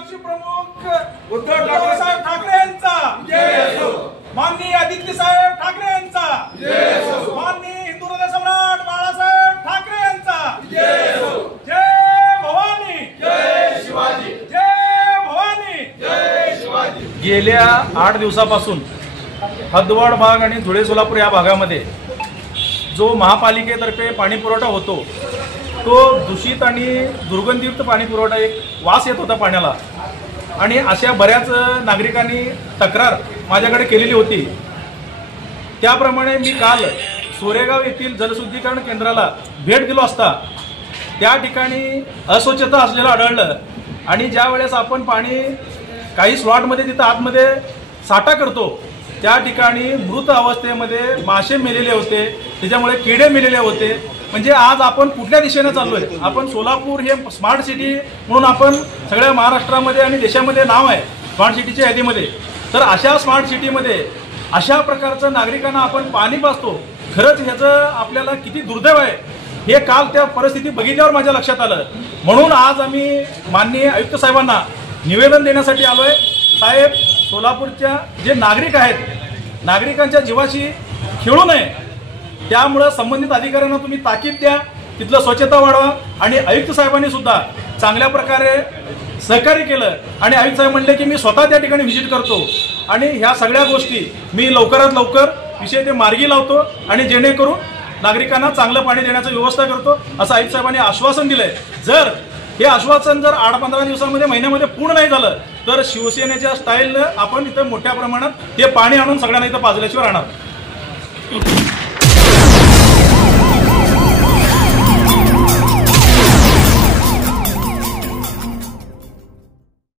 पक्ष प्रमुख उद्धव साहेब ठाकरे यांचा जय असो। माननीय आदित्य साहेब ठाकरे यांचा जय असो। माननीय हिंदू हृदय सम्राट बाळासाहेब ठाकरे यांचा जय असो। जय भवानी जय शिवाजी, जय भवानी जय शिवाजी। गेल्या 8 दिवसापासून हदवाड भाग आणि धुळे सोलापूर या भागामध्ये जो महापालिकेतर्फे पाणी पुरवठा होतो तो दूषित आणि दुर्गंधीयुक्त पाणी पुरवठा, एक वास येत होता पाण्याला, आणि अशा बऱ्याच नागरिकांनी तक्रार माझ्याकडे केलेली होती। त्याप्रमाणे मी काल सोरेगाव येथील जलशुद्धीकरण केंद्राला भेट दिलो असता त्या ठिकाणी अस्वच्छता असलेलं आढळलं, आणि ज्या वेळेस आपण पाणी काही स्लॉटमध्ये तिथं आतमध्ये साठा करतो त्या ठिकाणी मृत अवस्थेमध्ये मासे मेलेले होते, त्याच्यामुळे किडे मेलेले होते। म्हणजे आज आपण कुठल्या दिशेने चाललोय? आपण सोलापूर हे स्मार्ट सिटी म्हणून आपण सगळ्या महाराष्ट्रामध्ये आणि देशामध्ये नाव आहे स्मार्ट सिटीच्या यादीमध्ये। तर अशा स्मार्ट सिटीमध्ये अशा प्रकारचं नागरिकांना आपण पाणी पाजतो, खरंच ह्याचं आपल्याला किती दुर्दैव आहे हे काल त्या परिस्थिती बघितल्यावर माझ्या लक्षात आलं। म्हणून आज आम्ही माननीय आयुक्त साहेबांना निवेदन देण्यासाठी आलोय। साहेब, सोलापूरच्या जे नागरिक आहेत, नागरिकांच्या जीवाशी खेळू नये, त्यामुळं संबंधित अधिकाऱ्यांना तुम्ही ताकीद द्या, तिथलं स्वच्छता वाढवा। आणि आयुक्त साहेबांनी सुद्धा चांगल्या प्रकारे सहकार्य केलं, आणि आयुक्त साहेब म्हणले की मी स्वतः त्या ठिकाणी व्हिजिट करतो, आणि ह्या सगळ्या गोष्टी मी लवकरात लवकर विषय ते मार्गी लावतो, आणि जेणेकरून नागरिकांना चांगलं पाणी देण्याची व्यवस्था करतो असं आयुक्त साहेबांनी आश्वासन दिलंय। जर हे आश्वासन 8-15 दिवसांमध्ये, महिन्यामध्ये पूर्ण नाही झालं तर शिवसेनेच्या स्टाईलनं आपण इथं मोठ्या प्रमाणात ते पाणी आणून सगळ्यांना इथं पाजल्याशिवाय राहणार।